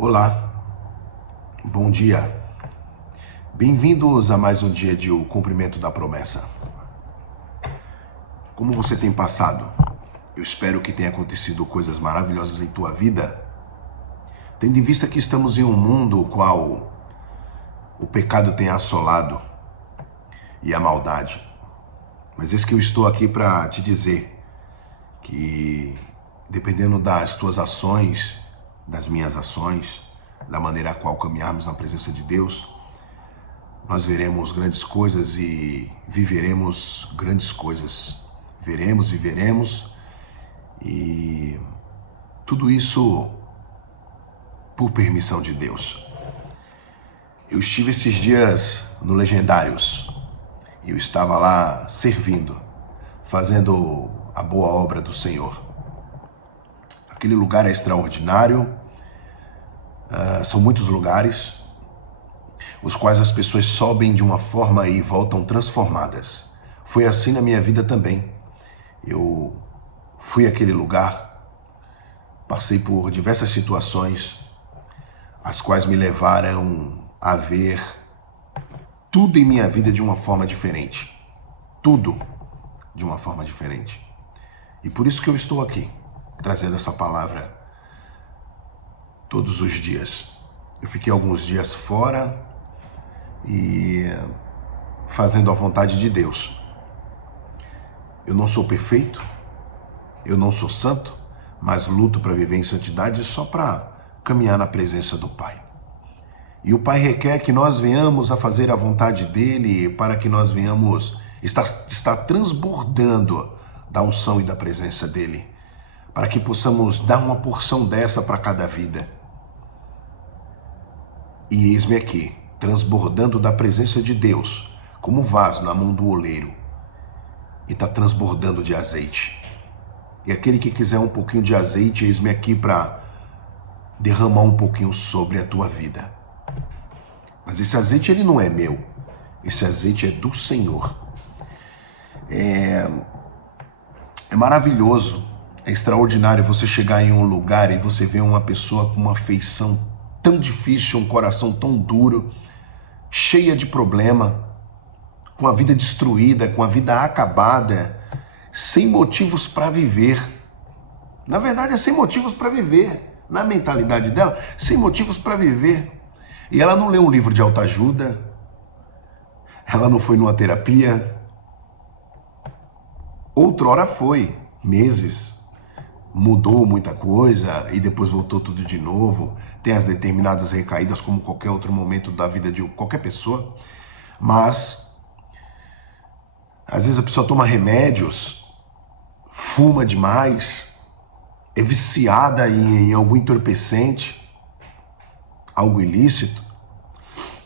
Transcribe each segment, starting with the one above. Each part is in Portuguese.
Olá, bom dia. Bem-vindos a mais um dia de O Cumprimento da Promessa. Como você tem passado? Eu espero que tenha acontecido coisas maravilhosas em tua vida, tendo em vista que estamos em um mundo no qual o pecado tem assolado e a maldade. Mas eis que eu estou aqui para te dizer que, dependendo das tuas ações, das minhas ações, da maneira a qual caminharmos na presença de Deus, nós veremos grandes coisas e viveremos grandes coisas. Viveremos e tudo isso por permissão de Deus. Eu estive esses dias no Legendários e eu estava lá servindo, fazendo a boa obra do Senhor. Aquele lugar é extraordinário, são muitos lugares, os quais as pessoas sobem de uma forma e voltam transformadas. Foi assim na minha vida também. Eu fui àquele lugar, passei por diversas situações, as quais me levaram a ver tudo em minha vida de uma forma diferente. Tudo de uma forma diferente. E por isso que eu estou aqui, trazendo essa palavra todos os dias. Eu fiquei alguns dias fora e fazendo a vontade de Deus. Eu não sou perfeito, eu não sou santo, mas luto para viver em santidade só para caminhar na presença do Pai. E o Pai requer que nós venhamos a fazer a vontade dEle para que nós venhamos estar transbordando da unção e da presença dEle, para que possamos dar uma porção dessa para cada vida. E eis-me aqui, transbordando da presença de Deus, como vaso na mão do oleiro, e está transbordando de azeite. E aquele que quiser um pouquinho de azeite, eis-me aqui para derramar um pouquinho sobre a tua vida. Mas esse azeite, ele não é meu. Esse azeite é do Senhor. É maravilhoso, é extraordinário você chegar em um lugar e você ver uma pessoa com uma feição tão difícil, um coração tão duro, cheia de problema, com a vida destruída, com a vida acabada, sem motivos para viver. Na verdade, é sem motivos para viver. Na mentalidade dela, sem motivos para viver. E ela não leu um livro de autoajuda, ela não foi numa terapia. Outrora foi, meses, mudou muita coisa e depois voltou tudo de novo. Tem as determinadas recaídas como qualquer outro momento da vida de qualquer pessoa, mas às vezes a pessoa toma remédios, fuma demais, é viciada em algum entorpecente, algo ilícito,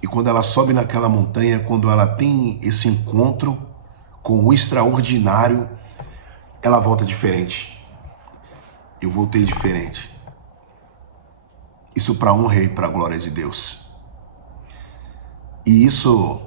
e quando ela sobe naquela montanha, quando ela tem esse encontro com o extraordinário, ela volta diferente. Eu voltei diferente. Isso para a honra e para a glória de Deus. E isso,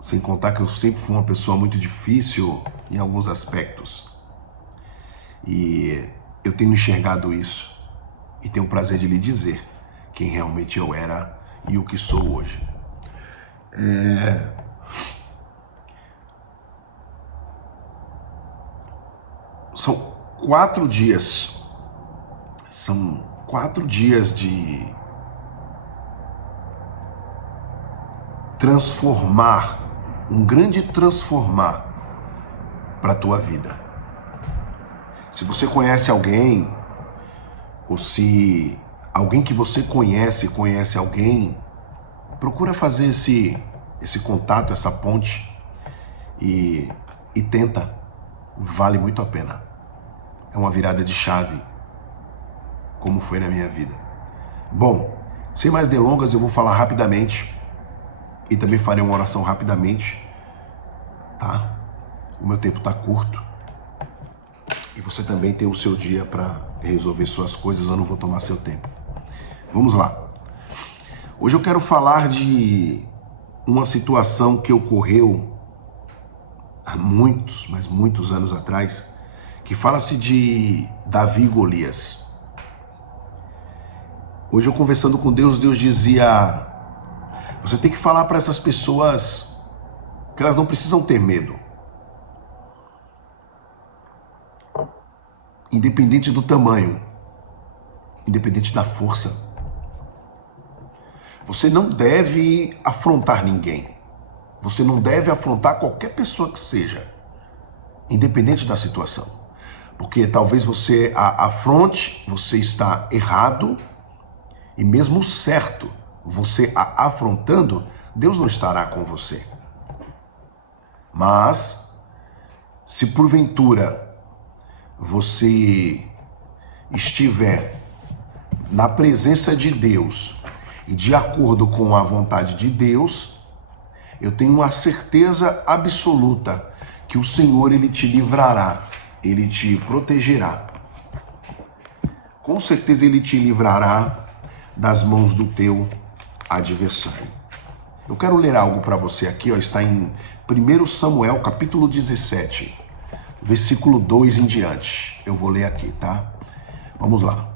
sem contar que eu sempre fui uma pessoa muito difícil em alguns aspectos. E eu tenho enxergado isso e tenho o prazer de lhe dizer quem realmente eu era e o que sou hoje. São 4 dias. São 4 dias de transformar, um grande transformar para a tua vida. Se você conhece alguém, ou se alguém que você conhece alguém, procura fazer esse contato, essa ponte e tenta. Vale muito a pena. É uma virada de chave, como foi na minha vida. Bom, sem mais delongas, eu vou falar rapidamente e também farei uma oração rapidamente, tá? O meu tempo tá curto e você também tem o seu dia para resolver suas coisas, eu não vou tomar seu tempo. Vamos lá. Hoje eu quero falar de uma situação que ocorreu há muitos, mas muitos anos atrás, que fala-se de Davi e Golias. Hoje eu conversando com Deus, Deus dizia: você tem que falar para essas pessoas que elas não precisam ter medo. Independente do tamanho, independente da força. Você não deve afrontar ninguém. Você não deve afrontar qualquer pessoa que seja, independente da situação. Porque talvez você a afronte, você está errado, e mesmo certo, você a afrontando, Deus não estará com você. Mas, se porventura você estiver na presença de Deus e de acordo com a vontade de Deus, eu tenho uma certeza absoluta que o Senhor, Ele te livrará, Ele te protegerá. Com certeza Ele te livrará das mãos do teu adversário. Eu quero ler algo para você aqui, está em 1 Samuel, capítulo 17, versículo 2 em diante. Eu vou ler aqui, tá? Vamos lá.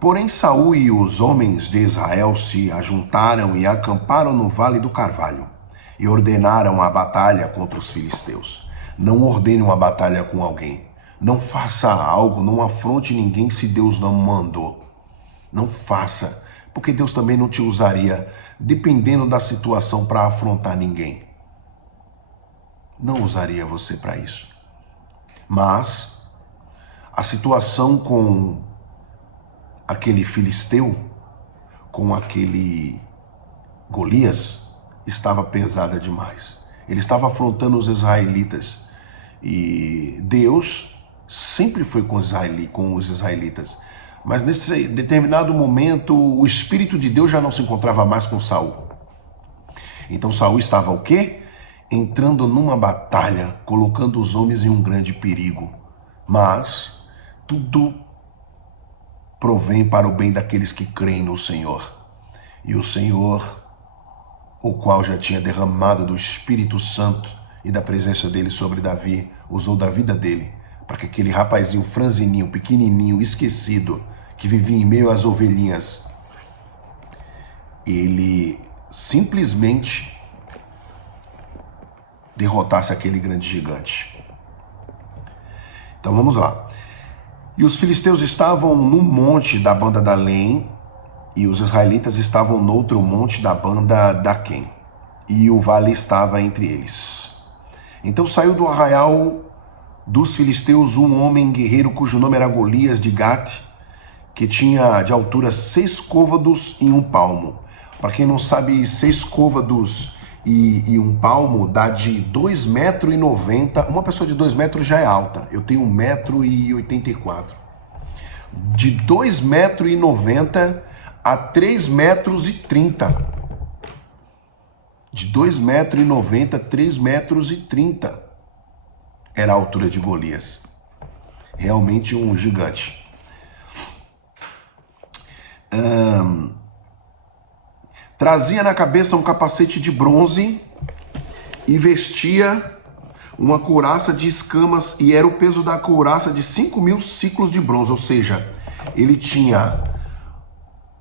Porém, Saul e os homens de Israel se ajuntaram e acamparam no Vale do Carvalho e ordenaram a batalha contra os filisteus. Não ordene uma batalha com alguém. Não faça algo, não afronte ninguém se Deus não mandou. Não faça, porque Deus também não te usaria, dependendo da situação, para afrontar ninguém. Não usaria você para isso. Mas a situação com aquele filisteu, com aquele Golias, estava pesada demais. Ele estava afrontando os israelitas. E Deus sempre foi com os israelitas. Mas nesse determinado momento, o Espírito de Deus já não se encontrava mais com Saul. Então Saul estava o quê? Entrando numa batalha, colocando os homens em um grande perigo. Mas tudo provém para o bem daqueles que creem no Senhor. E o Senhor, o qual já tinha derramado do Espírito Santo e da presença dele sobre Davi, usou da vida dele, para que aquele rapazinho franzininho, pequenininho, esquecido, que vivia em meio às ovelhinhas, ele simplesmente derrotasse aquele grande gigante. Então vamos lá. E os filisteus estavam num monte da banda da Lém, e os israelitas estavam noutro monte da banda da Quem, e o vale estava entre eles. Então saiu do arraial dos filisteus um homem guerreiro cujo nome era Golias de Gate, que tinha de altura 6 côvados e 1 palmo. Para quem não sabe, 6 côvados e 1 palmo dá de 2,90 m. Uma pessoa de 2 metros já é alta. Eu tenho 1,84 m. De 2,90 m a 3,30 m. De 2,90 m a 3,30 m. Era a altura de Golias. Realmente um gigante. Trazia na cabeça um capacete de bronze e vestia uma couraça de escamas, e era o peso da couraça de 5.000 ciclos de bronze, ou seja, ele tinha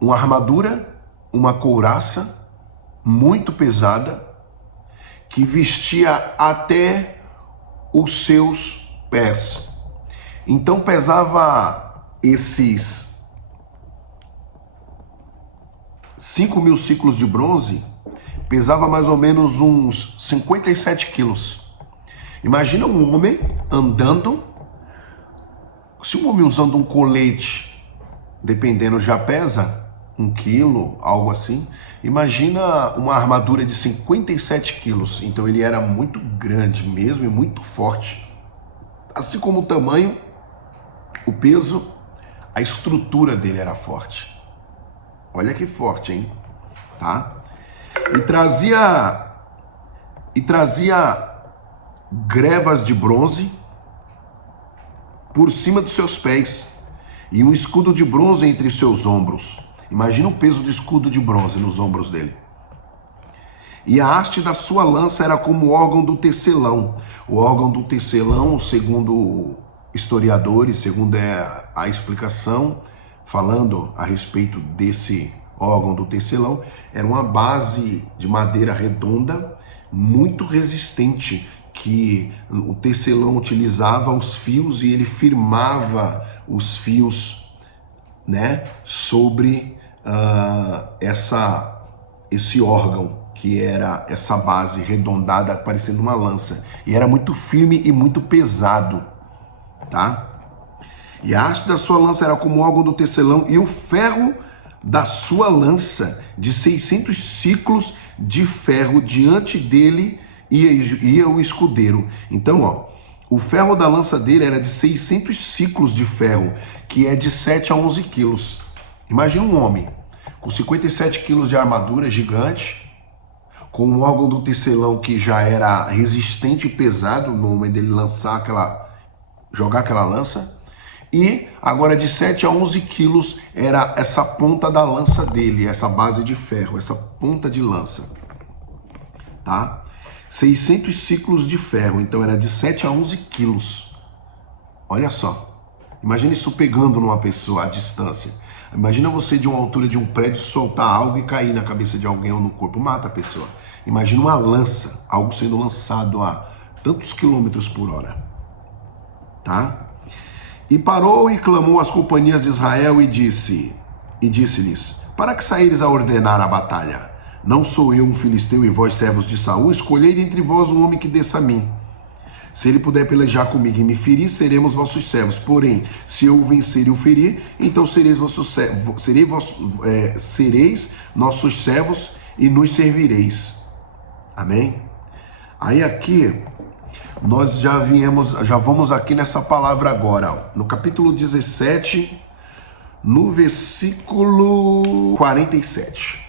uma armadura, uma couraça muito pesada, que vestia até os seus pés. Então pesava esses 5.000 ciclos de bronze, pesava mais ou menos uns 57 quilos. Imagina um homem andando, se um homem usando um colete, dependendo, já pesa 1 quilo, algo assim. Imagina uma armadura de 57 quilos. Então ele era muito grande mesmo e muito forte. Assim como o tamanho, o peso, a estrutura dele era forte. Olha que forte, hein? Tá? E trazia grevas de bronze por cima dos seus pés e um escudo de bronze entre seus ombros. Imagina o peso do escudo de bronze nos ombros dele. E a haste da sua lança era como o órgão do tecelão. O órgão do tecelão, segundo historiadores, segundo a explicação, falando a respeito desse órgão do tecelão, era uma base de madeira redonda, muito resistente, que o tecelão utilizava os fios e ele firmava os fios, né, sobre esse órgão, que era essa base arredondada, parecendo uma lança. E era muito firme e muito pesado, tá? E a haste da sua lança era como o órgão do tecelão, e o ferro da sua lança, de 600 ciclos de ferro, diante dele ia o escudeiro. Então, ó, o ferro da lança dele era de 600 ciclos de ferro, que é de 7 a 11 quilos. Imagina um homem com 57 quilos de armadura gigante, com um órgão do tecelão que já era resistente e pesado no momento dele jogar aquela lança. E agora de 7 a 11 quilos era essa ponta da lança dele, essa base de ferro, essa ponta de lança, tá? 600 ciclos de ferro, então era de 7 a 11 quilos. Olha só, imagina isso pegando numa pessoa à distância. Imagina você de uma altura de um prédio soltar algo e cair na cabeça de alguém ou no corpo, mata a pessoa. Imagina uma lança, algo sendo lançado a tantos quilômetros por hora, tá? E parou e clamou às companhias de Israel e disse-lhes: para que saíres a ordenar a batalha? Não sou eu um filisteu e vós servos de Saul? Escolhei dentre vós um homem que desça a mim. Se ele puder pelejar comigo e me ferir, seremos vossos servos. Porém, se eu o vencer e o ferir, então sereis nossos servos e nos servireis. Amém? Aí aqui nós já vamos aqui nessa palavra agora, no capítulo 17, no versículo 47.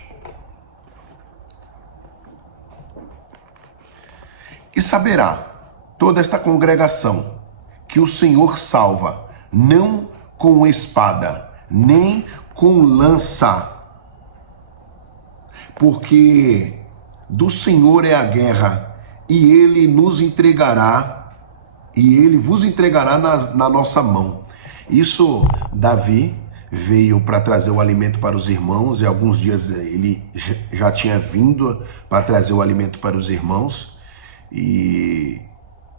E saberá toda esta congregação que o Senhor salva, não com espada, nem com lança, porque do Senhor é a guerra, e ele nos entregará, e ele vos entregará na nossa mão. Isso, Davi veio para trazer o alimento para os irmãos, e alguns dias ele já tinha vindo para trazer o alimento para os irmãos, e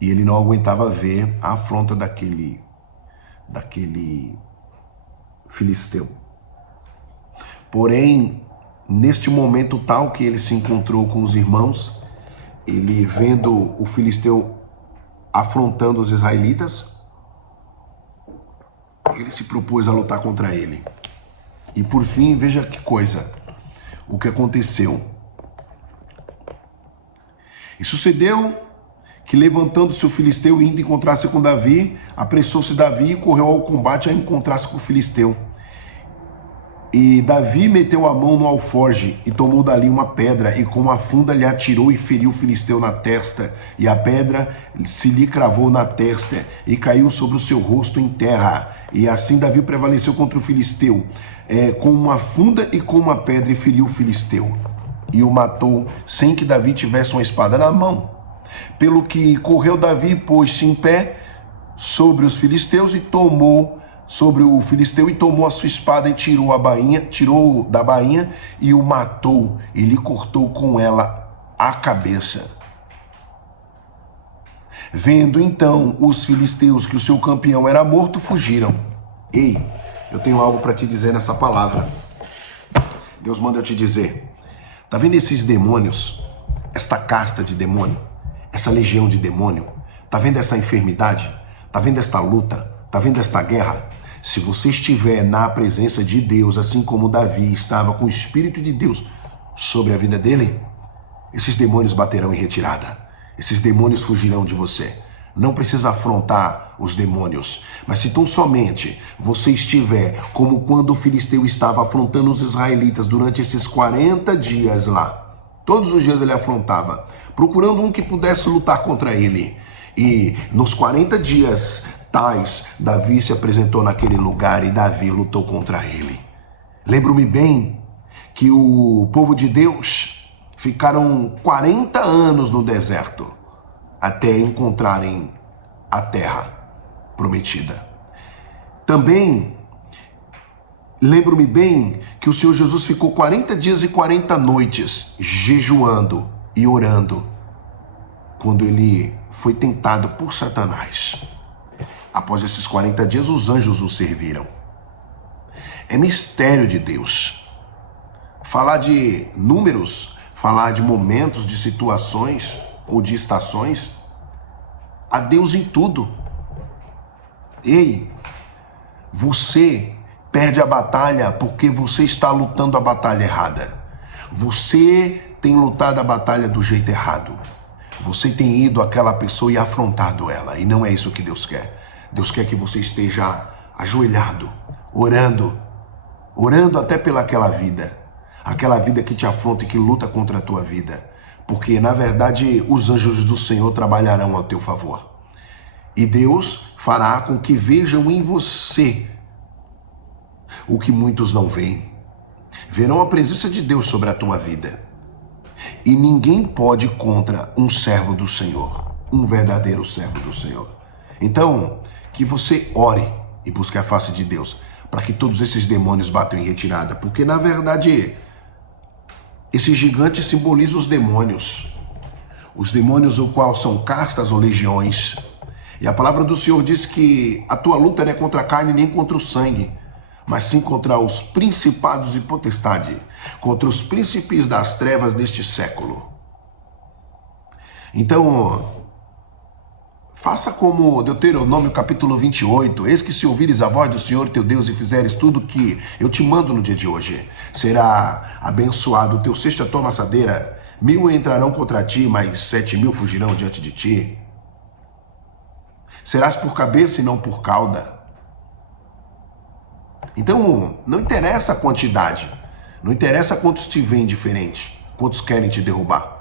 ele não aguentava ver a afronta daquele filisteu. Porém, neste momento tal que ele se encontrou com os irmãos, ele vendo o filisteu afrontando os israelitas, ele se propôs a lutar contra ele. E por fim, veja que coisa, o que aconteceu. E sucedeu que, levantando-se o filisteu e indo encontrar-se com Davi, apressou-se Davi e correu ao combate a encontrar-se com o filisteu. E Davi meteu a mão no alforje e tomou dali uma pedra, e com uma funda lhe atirou e feriu o filisteu na testa, e a pedra se lhe cravou na testa e caiu sobre o seu rosto em terra. E assim Davi prevaleceu contra o filisteu, com uma funda e com uma pedra, e feriu o filisteu e o matou, sem que Davi tivesse uma espada na mão. Pelo que correu Davi, pôs-se em pé sobre os filisteus e tomou sobre o filisteu, e tomou a sua espada e tirou da bainha e o matou, e lhe cortou com ela a cabeça. Vendo então os filisteus que o seu campeão era morto, fugiram. Ei, eu tenho algo para te dizer nessa palavra. Deus manda eu te dizer. Tá vendo esses demônios? Esta casta de demônio? Essa legião de demônio? Tá vendo essa enfermidade? Tá vendo esta luta? Tá vendo esta guerra? Se você estiver na presença de Deus, assim como Davi estava com o Espírito de Deus sobre a vida dele, esses demônios baterão em retirada. Esses demônios fugirão de você. Não precisa afrontar os demônios, mas se tão somente você estiver como quando o filisteu estava afrontando os israelitas durante esses 40 dias lá, todos os dias ele afrontava, procurando um que pudesse lutar contra ele. E nos 40 dias tais, Davi se apresentou naquele lugar e Davi lutou contra ele. Lembro-me bem que o povo de Deus ficaram 40 anos no deserto até encontrarem a terra. prometida. Também lembro-me bem que o Senhor Jesus ficou 40 dias e 40 noites jejuando e orando quando ele foi tentado por Satanás. Após esses 40 dias, os anjos o serviram. É mistério de Deus. Falar de números, falar de momentos, de situações ou de estações, há Deus em tudo. Ei, você perde a batalha porque você está lutando a batalha errada. Você tem lutado a batalha do jeito errado. Você tem ido àquela pessoa e afrontado ela. E não é isso que Deus quer. Deus quer que você esteja ajoelhado, orando até pelaquela vida. Aquela vida que te afronta e que luta contra a tua vida. Porque, na verdade, os anjos do Senhor trabalharão ao teu favor. E Deus fará com que vejam em você o que muitos não veem. Verão a presença de Deus sobre a tua vida. E ninguém pode ir contra um servo do Senhor, um verdadeiro servo do Senhor. Então, que você ore e busque a face de Deus, para que todos esses demônios batam em retirada. Porque, na verdade, esse gigante simboliza os demônios. Os demônios, o qual são castas ou legiões. E a palavra do Senhor diz que a tua luta não é contra a carne nem contra o sangue, mas sim contra os principados e potestades, contra os príncipes das trevas deste século. Então, faça como Deuteronômio capítulo 28, eis que se ouvires a voz do Senhor teu Deus e fizeres tudo o que eu te mando no dia de hoje, será abençoado o teu cesto e a tua amassadeira, 1000 entrarão contra ti, mas 7000 fugirão diante de ti. Serás por cabeça e não por cauda. Então, não interessa a quantidade, não interessa quantos te veem diferente, quantos querem te derrubar.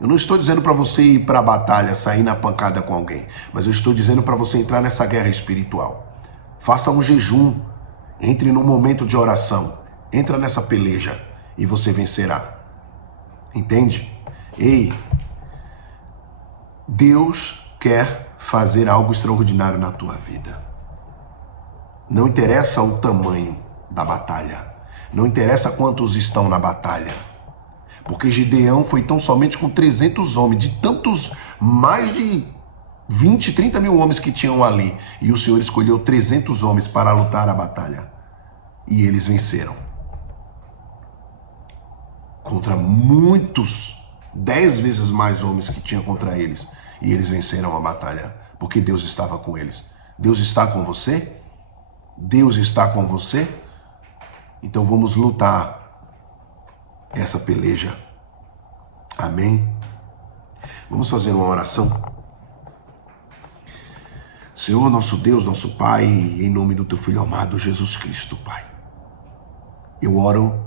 Eu não estou dizendo para você ir para a batalha, sair na pancada com alguém, mas eu estou dizendo para você entrar nessa guerra espiritual. Faça um jejum, entre num momento de oração, entra nessa peleja e você vencerá. Entende? Ei, Deus quer fazer algo extraordinário na tua vida. Não interessa o tamanho da batalha. Não interessa quantos estão na batalha. Porque Gideão foi tão somente com 300 homens, de tantos, mais de 20, 30 mil homens que tinham ali. E o Senhor escolheu 300 homens para lutar a batalha. E eles venceram. Contra muitos, 10 vezes mais homens que tinham contra eles. E eles venceram a batalha. Porque Deus estava com eles. Deus está com você? Deus está com você? Então vamos lutar essa peleja. Amém? Vamos fazer uma oração. Senhor, nosso Deus, nosso Pai, em nome do teu Filho amado Jesus Cristo, Pai, eu oro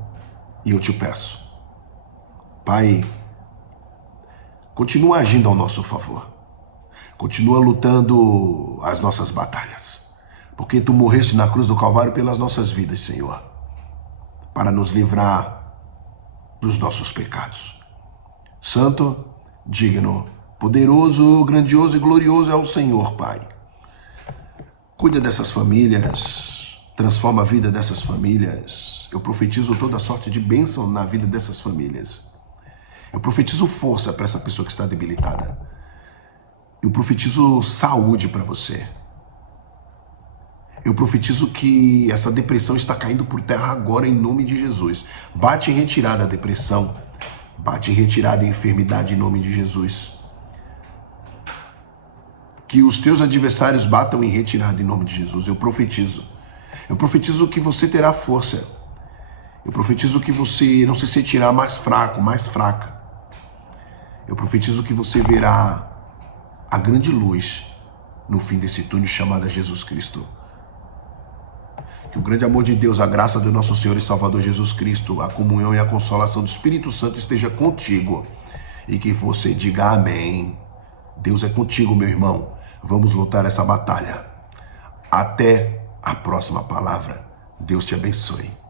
e eu te peço, Pai, continua agindo ao nosso favor. Continua lutando as nossas batalhas. Porque tu morreste na cruz do Calvário pelas nossas vidas, Senhor, para nos livrar dos nossos pecados. Santo, digno, poderoso, grandioso e glorioso é o Senhor, Pai. Cuida dessas famílias, transforma a vida dessas famílias. Eu profetizo toda sorte de bênção na vida dessas famílias. Eu profetizo força para essa pessoa que está debilitada. Eu profetizo saúde para você. Eu profetizo que essa depressão está caindo por terra agora em nome de Jesus. Bate em retirada a depressão. Bate em retirada a enfermidade em nome de Jesus. Que os teus adversários batam em retirada em nome de Jesus. Eu profetizo. Eu profetizo que você terá força. Eu profetizo que você não se sentirá mais fraco, mais fraca. Eu profetizo que você verá a grande luz no fim desse túnel chamado Jesus Cristo. Que o grande amor de Deus, a graça do nosso Senhor e Salvador Jesus Cristo, a comunhão e a consolação do Espírito Santo esteja contigo. E que você diga amém. Deus é contigo, meu irmão. Vamos lutar essa batalha. Até a próxima palavra. Deus te abençoe.